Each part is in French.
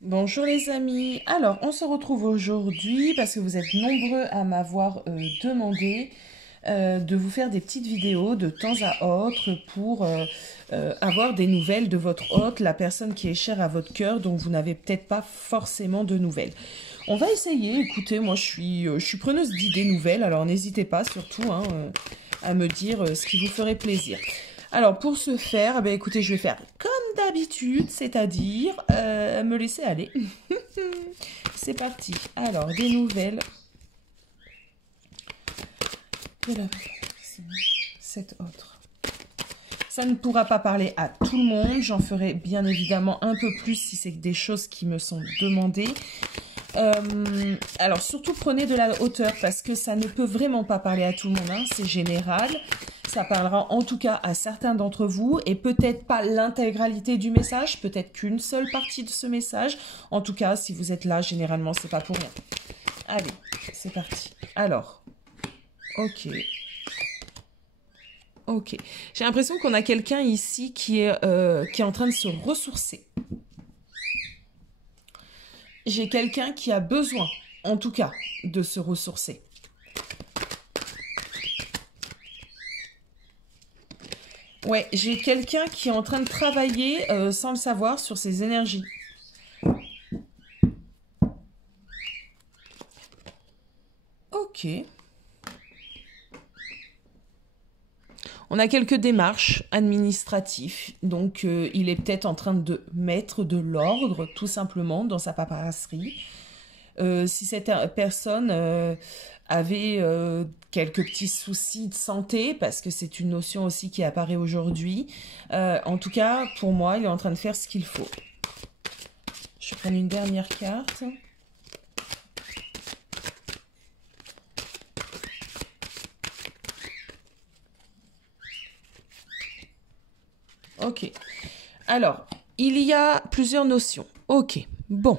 Bonjour les amis, alors on se retrouve aujourd'hui parce que vous êtes nombreux à m'avoir demandé de vous faire des petites vidéos de temps à autre pour avoir des nouvelles de votre hôte, la personne qui est chère à votre cœur dont vous n'avez peut-être pas forcément de nouvelles. On va essayer, écoutez, moi je suis preneuse d'idées nouvelles, alors n'hésitez pas surtout hein, à me dire ce qui vous ferait plaisir. Alors pour ce faire, eh bien, écoutez, je vais faire comme d'habitude, c'est-à-dire me laisser aller. C'est parti. Alors, des nouvelles de la cette autre. Ça ne pourra pas parler à tout le monde. J'en ferai bien évidemment un peu plus si c'est des choses qui me sont demandées. Alors surtout prenez de la hauteur parce que ça ne peut vraiment pas parler à tout le monde, hein, c'est général. Ça parlera en tout cas à certains d'entre vous et peut-être pas l'intégralité du message, peut-être qu'une seule partie de ce message. En tout cas, si vous êtes là, généralement, c'est pas pour rien. Allez, c'est parti. Alors, ok. Ok. J'ai l'impression qu'on a quelqu'un ici qui est en train de se ressourcer. J'ai quelqu'un qui a besoin, en tout cas, de se ressourcer. Ouais, j'ai quelqu'un qui est en train de travailler sans le savoir sur ses énergies. Ok. On a quelques démarches administratives, donc il est peut-être en train de mettre de l'ordre, tout simplement, dans sa paperasserie. Si cette personne avait quelques petits soucis de santé, parce que c'est une notion aussi qui apparaît aujourd'hui, en tout cas, pour moi, il est en train de faire ce qu'il faut. Je vais prendre une dernière carte. Ok. Alors, il y a plusieurs notions. Ok. Bon.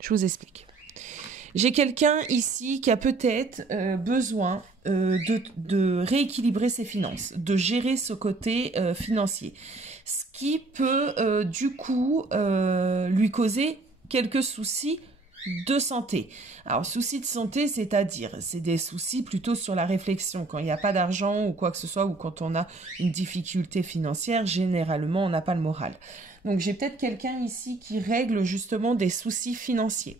Je vous explique. J'ai quelqu'un ici qui a peut-être besoin de rééquilibrer ses finances, de gérer ce côté financier. Ce qui peut du coup lui causer quelques soucis de santé. Alors, soucis de santé, c'est-à-dire, c'est des soucis plutôt sur la réflexion. Quand il n'y a pas d'argent ou quoi que ce soit, ou quand on a une difficulté financière, généralement, on n'a pas le moral. Donc, j'ai peut-être quelqu'un ici qui règle justement des soucis financiers.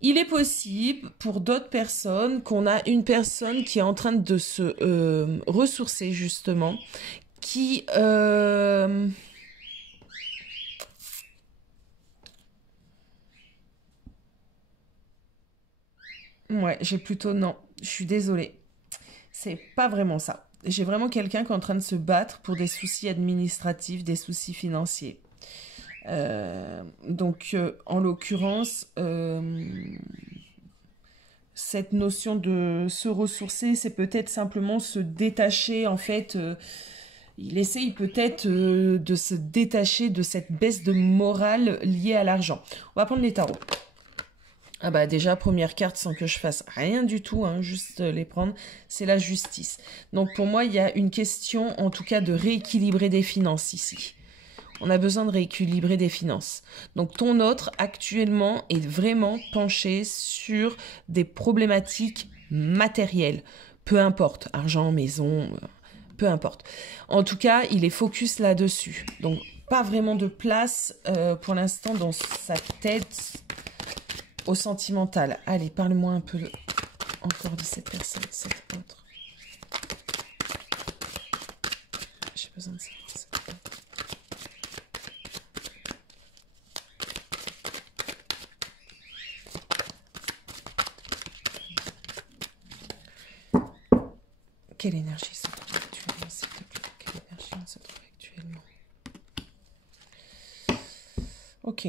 Il est possible pour d'autres personnes qu'on a une personne qui est en train de se ressourcer justement, qui... Ouais, j'ai plutôt... Non, je suis désolée. C'est pas vraiment ça. J'ai vraiment quelqu'un qui est en train de se battre pour des soucis administratifs, des soucis financiers. Donc, en l'occurrence, cette notion de se ressourcer, c'est peut-être simplement se détacher, en fait. Il essaye peut-être de se détacher de cette baisse de morale liée à l'argent. On va prendre les tarots. Ah bah déjà, première carte sans que je fasse rien du tout, hein, juste les prendre, c'est la justice. Donc pour moi, il y a une question en tout cas de rééquilibrer des finances ici. On a besoin de rééquilibrer des finances. Donc ton autre actuellement est vraiment penché sur des problématiques matérielles. Peu importe, argent, maison, peu importe. En tout cas, il est focus là-dessus. Donc pas vraiment de place pour l'instant dans sa tête au sentimental. Allez, parle-moi un peu encore de cette personne, cette autre. J'ai besoin de savoir cette autre. Quelle énergie se trouve actuellement, s'il te plaît? Quelle énergie se trouve actuellement? Ok.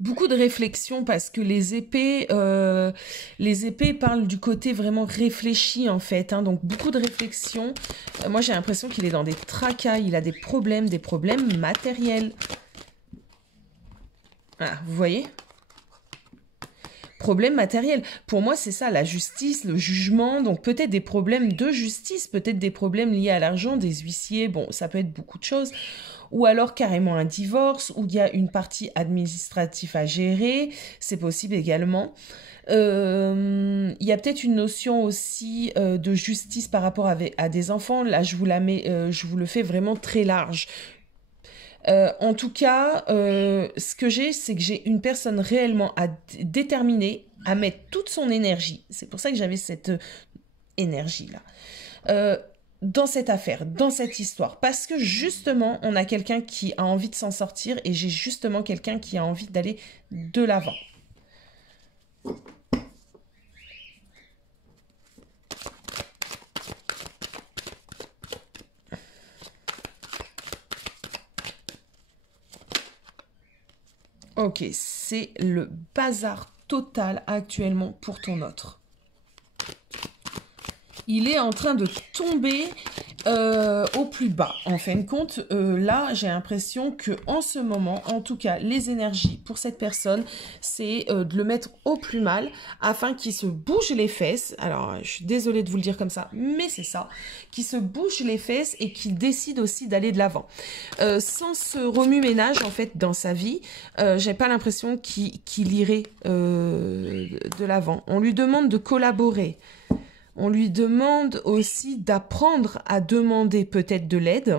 Beaucoup de réflexion parce que les épées parlent du côté vraiment réfléchi en fait. Hein, donc beaucoup de réflexion. Moi j'ai l'impression qu'il est dans des tracas, il a des problèmes matériels. Ah, vous voyez? problème matériel. Pour moi, c'est ça, la justice, le jugement, donc peut-être des problèmes de justice, peut-être des problèmes liés à l'argent, des huissiers, bon, ça peut être beaucoup de choses, ou alors carrément un divorce, où il y a une partie administrative à gérer, c'est possible également. Il y a peut-être une notion aussi de justice par rapport à des enfants, là je vous la mets, je vous le fais vraiment très large. En tout cas, ce que j'ai, c'est que j'ai une personne réellement déterminée à mettre toute son énergie. C'est pour ça que j'avais cette énergie-là. Dans cette affaire, dans cette histoire. Parce que justement, on a quelqu'un qui a envie de s'en sortir et j'ai justement quelqu'un qui a envie d'aller de l'avant. Ok, c'est le bazar total actuellement pour ton autre. Il est en train de tomber au plus bas. En fin de compte, là, j'ai l'impression que en ce moment, en tout cas, les énergies pour cette personne, c'est de le mettre au plus mal afin qu'il se bouge les fesses. Alors, je suis désolée de vous le dire comme ça, mais c'est ça. Qu'il se bouge les fesses et qu'il décide aussi d'aller de l'avant. Sans ce remue-ménage, en fait, dans sa vie, j'ai pas l'impression qu'il irait de l'avant. On lui demande de collaborer. On lui demande aussi d'apprendre à demander peut-être de l'aide.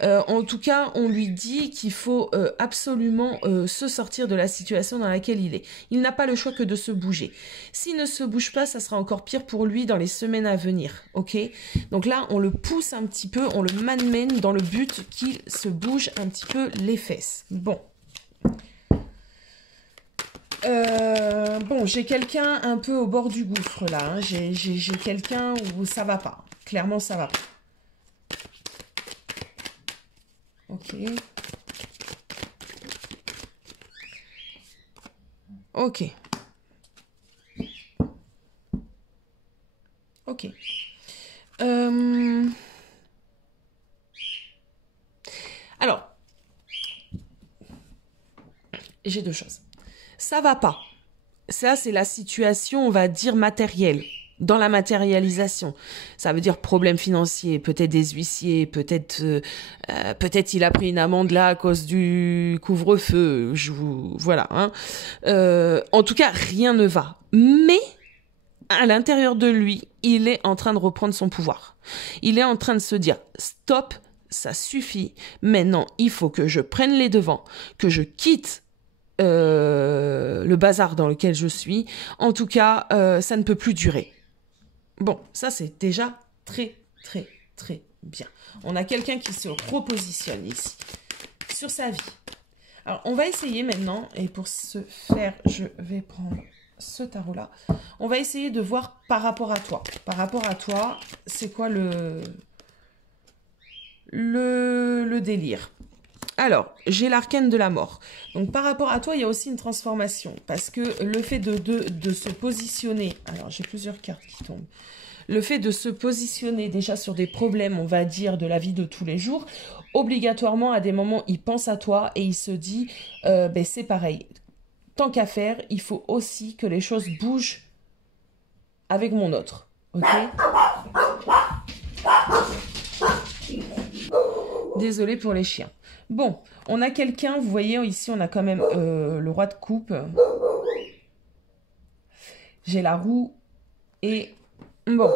En tout cas, on lui dit qu'il faut absolument se sortir de la situation dans laquelle il est. Il n'a pas le choix que de se bouger. S'il ne se bouge pas, ça sera encore pire pour lui dans les semaines à venir. Ok? Donc là, on le pousse un petit peu, on le malmène dans le but qu'il se bouge un petit peu les fesses. Bon. Bon, j'ai quelqu'un un peu au bord du gouffre là. Hein. J'ai quelqu'un où ça va pas. Clairement, ça va pas. Ok. Ok. Ok. Alors, j'ai deux choses. Ça va pas. Ça, c'est la situation, on va dire, matérielle. Dans la matérialisation. Ça veut dire problème financier, peut-être des huissiers, peut-être il a pris une amende là à cause du couvre-feu. Voilà. Hein. En tout cas, rien ne va. Mais à l'intérieur de lui, il est en train de reprendre son pouvoir. Il est en train de se dire stop, ça suffit. Maintenant, il faut que je prenne les devants, que je quitte le bazar dans lequel je suis. En tout cas, ça ne peut plus durer. Bon, ça c'est déjà très, très, très bien. On a quelqu'un qui se repositionne ici, sur sa vie. Alors, on va essayer maintenant, et pour ce faire, je vais prendre ce tarot-là. On va essayer de voir par rapport à toi. Par rapport à toi, c'est quoi le délire? Alors, j'ai l'arcane de la mort. Donc, par rapport à toi, il y a aussi une transformation. Parce que le fait de se positionner... Alors, j'ai plusieurs cartes qui tombent. Le fait de se positionner déjà sur des problèmes, on va dire, de la vie de tous les jours, obligatoirement, à des moments, il pense à toi et il se dit, ben, c'est pareil. Tant qu'à faire, il faut aussi que les choses bougent avec mon autre. Ok ? Désolée pour les chiens. Bon, on a quelqu'un, vous voyez, ici, on a quand même le roi de coupe. J'ai la roue et... Bon,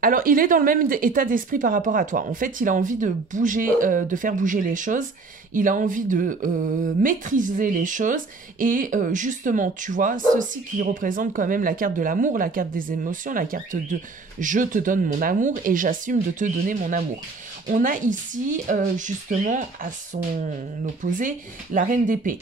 alors il est dans le même état d'esprit par rapport à toi. En fait, il a envie de bouger, de faire bouger les choses. Il a envie de maîtriser les choses. Et justement, tu vois, ceci qui représente quand même la carte de l'amour, la carte des émotions, la carte de « je te donne mon amour et j'assume de te donner mon amour ». On a ici, justement, à son opposé, la reine d'épée.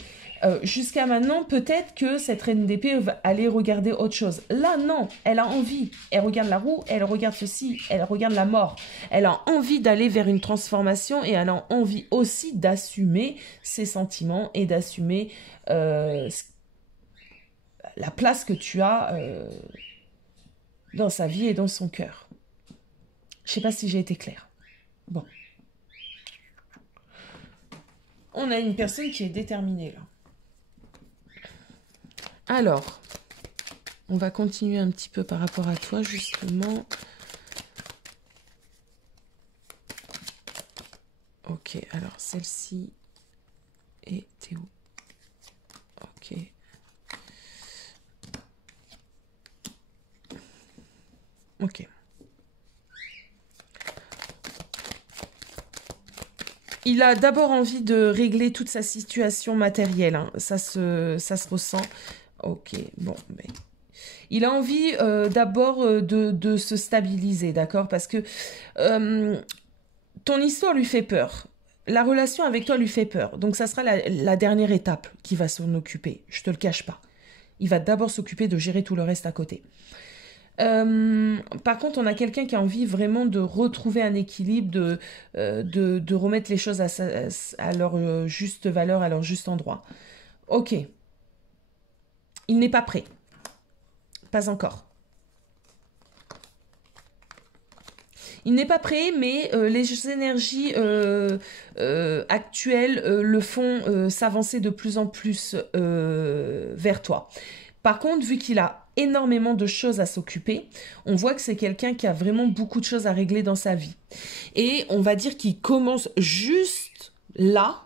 Jusqu'à maintenant, peut-être que cette reine d'épée va aller regarder autre chose. Là, non, elle a envie. Elle regarde la roue, elle regarde ceci, elle regarde la mort. Elle a envie d'aller vers une transformation et elle a envie aussi d'assumer ses sentiments et d'assumer la place que tu as dans sa vie et dans son cœur. Je ne sais pas si j'ai été claire. Bon. On a une personne qui est déterminée là. Alors, On va continuer un petit peu par rapport à toi, justement. Ok, alors celle-ci et Théo. Ok. Ok. Il a d'abord envie de régler toute sa situation matérielle, hein. Ça se ressent. Ok, bon, mais... Il a envie d'abord de se stabiliser, d'accord? Parce que ton histoire lui fait peur. La relation avec toi lui fait peur. Donc ça sera la dernière étape qui va s'en occuper. Je te le cache pas. Il va d'abord s'occuper de gérer tout le reste à côté. Par contre, on a quelqu'un qui a envie vraiment de retrouver un équilibre, de remettre les choses à leur juste valeur, à leur juste endroit. Ok. Il n'est pas prêt. Pas encore. Il n'est pas prêt, mais les énergies actuelles le font s'avancer de plus en plus vers toi. Par contre, vu qu'il a énormément de choses à s'occuper, on voit que c'est quelqu'un qui a vraiment beaucoup de choses à régler dans sa vie. Et on va dire qu'il commence juste là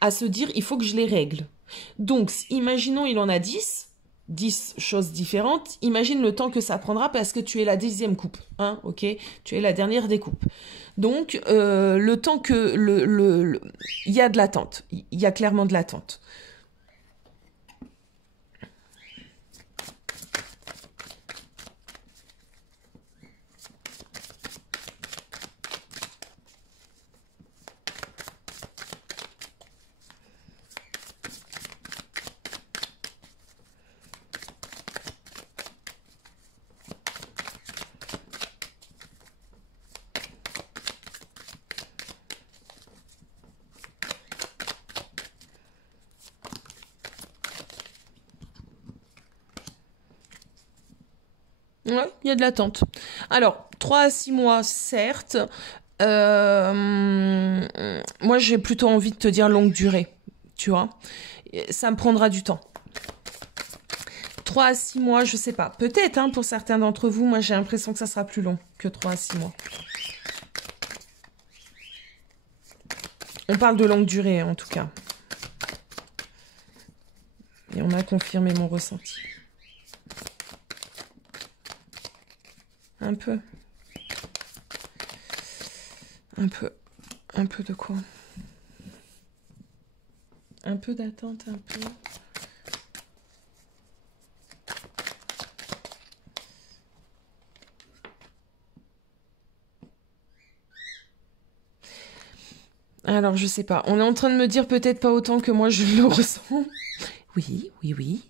à se dire, il faut que je les règle. Donc, imaginons, il en a 10 choses différentes. Imagine le temps que ça prendra parce que tu es la 10e coupe, hein, ok? Tu es la dernière des coupes. Donc, le temps que il y a de l'attente. Il y a clairement de l'attente. Ouais, il y a de l'attente. Alors, 3 à 6 mois, certes. Moi, j'ai plutôt envie de te dire longue durée, tu vois. Ça me prendra du temps. 3 à 6 mois, je sais pas. Peut-être, hein, pour certains d'entre vous, moi, j'ai l'impression que ça sera plus long que 3 à 6 mois. On parle de longue durée, en tout cas. Et on a confirmé mon ressenti. Un peu. Un peu de quoi? Un peu d'attente, un peu. Alors, je sais pas. On est en train de me dire peut-être pas autant que moi je le ressens. Oui, oui, oui.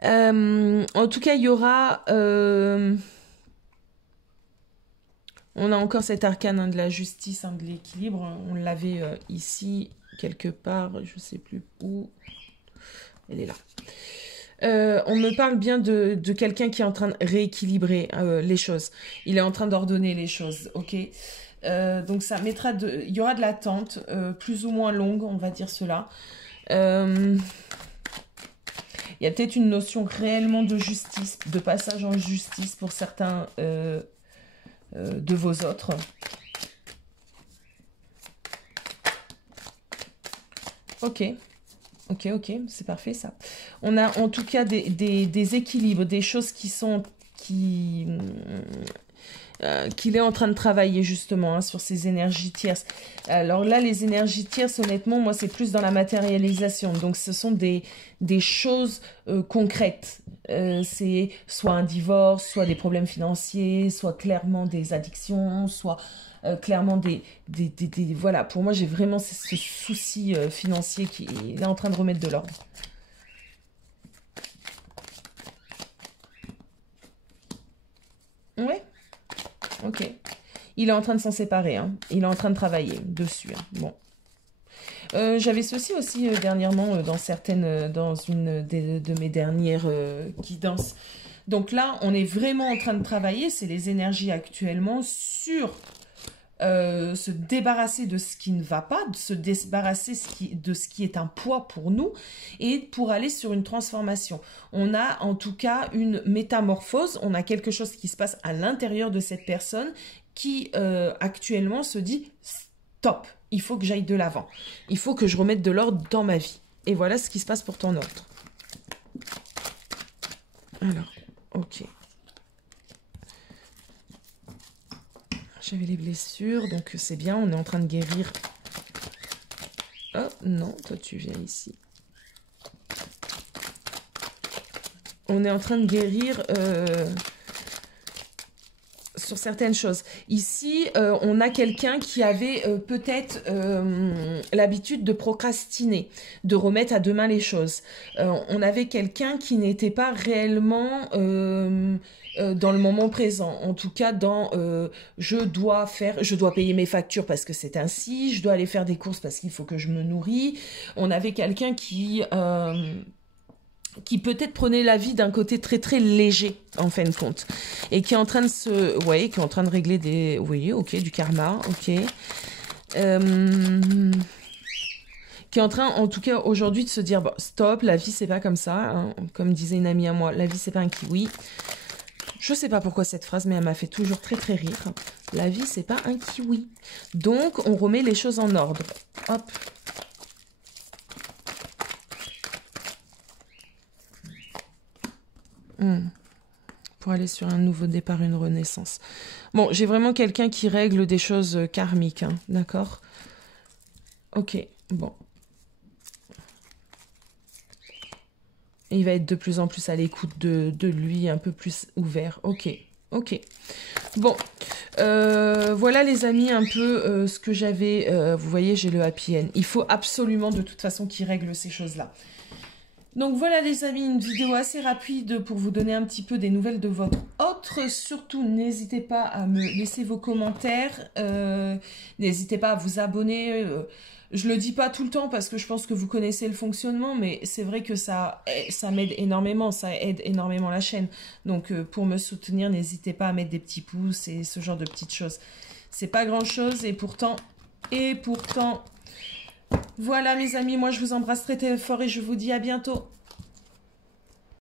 En tout cas, il y aura... On a encore cet arcane, hein, de la justice, hein, de l'équilibre. On l'avait ici, quelque part, je sais plus où. Elle est là. On me parle bien de quelqu'un qui est en train de rééquilibrer les choses. Il est en train d'ordonner les choses, ok? Donc ça mettra il y aura de l'attente, plus ou moins longue, on va dire cela. Il y a peut-être une notion réellement de justice, de passage en justice pour certains de vos autres. Ok. Ok, ok, c'est parfait ça. On a en tout cas des équilibres, des choses qui sont... qu'il est en train de travailler justement, hein, sur ces énergies tierces. Alors là, les énergies tierces, honnêtement, moi, c'est plus dans la matérialisation. Donc, ce sont des choses concrètes. C'est soit un divorce, soit des problèmes financiers, soit clairement des addictions, soit clairement voilà, pour moi, j'ai vraiment ce souci financier qui est en train de remettre de l'ordre. Ouais. Ok. Il est en train de s'en séparer, hein. Il est en train de travailler dessus, hein. Bon. J'avais ceci aussi dernièrement dans une de mes dernières guidances. Donc là, on est vraiment en train de travailler, c'est les énergies actuellement sur se débarrasser de ce qui ne va pas, de se débarrasser de ce qui est un poids pour nous et pour aller sur une transformation. On a en tout cas une métamorphose, on a quelque chose qui se passe à l'intérieur de cette personne qui actuellement se dit stop, il faut que j'aille de l'avant, il faut que je remette de l'ordre dans ma vie. Et voilà ce qui se passe pour ton ordre. Alors, ok. J'avais les blessures, donc c'est bien, on est en train de guérir. Oh non, toi tu viens ici. On est en train de guérir sur certaines choses. Ici, on a quelqu'un qui avait peut-être l'habitude de procrastiner, de remettre à demain les choses. On avait quelqu'un qui n'était pas réellement dans le moment présent. En tout cas, dans je dois payer mes factures parce que c'est ainsi, je dois aller faire des courses parce qu'il faut que je me nourris. On avait quelqu'un qui peut-être prenait la vie d'un côté très très léger en fin de compte et qui est en train de qui est en train de régler des, ok, du karma, ok, qui est en train en tout cas aujourd'hui de se dire bon, stop, la vie c'est pas comme ça, hein. Comme disait une amie à moi, la vie c'est pas un kiwi. Je sais pas pourquoi cette phrase, mais elle m'a fait toujours très très rire. La vie c'est pas un kiwi, donc on remet les choses en ordre. Hop. Pour aller sur un nouveau départ, une renaissance. Bon, j'ai vraiment quelqu'un qui règle des choses karmiques, hein, d'accord? Ok, bon. Et il va être de plus en plus à l'écoute de lui, un peu plus ouvert. Ok, ok. Bon, voilà les amis, un peu ce que j'avais... vous voyez, j'ai le happy end. Il faut absolument de toute façon qu'il règle ces choses-là. Donc voilà les amis, une vidéo assez rapide pour vous donner un petit peu des nouvelles de votre autre. Surtout, n'hésitez pas à me laisser vos commentaires. N'hésitez pas à vous abonner. Je le dis pas tout le temps parce que je pense que vous connaissez le fonctionnement, mais c'est vrai que ça m'aide énormément, ça aide énormément la chaîne. Donc pour me soutenir, n'hésitez pas à mettre des petits pouces et ce genre de petites choses. C'est pas grand chose et pourtant... Voilà mes amis, moi je vous embrasse très très fort et je vous dis à bientôt.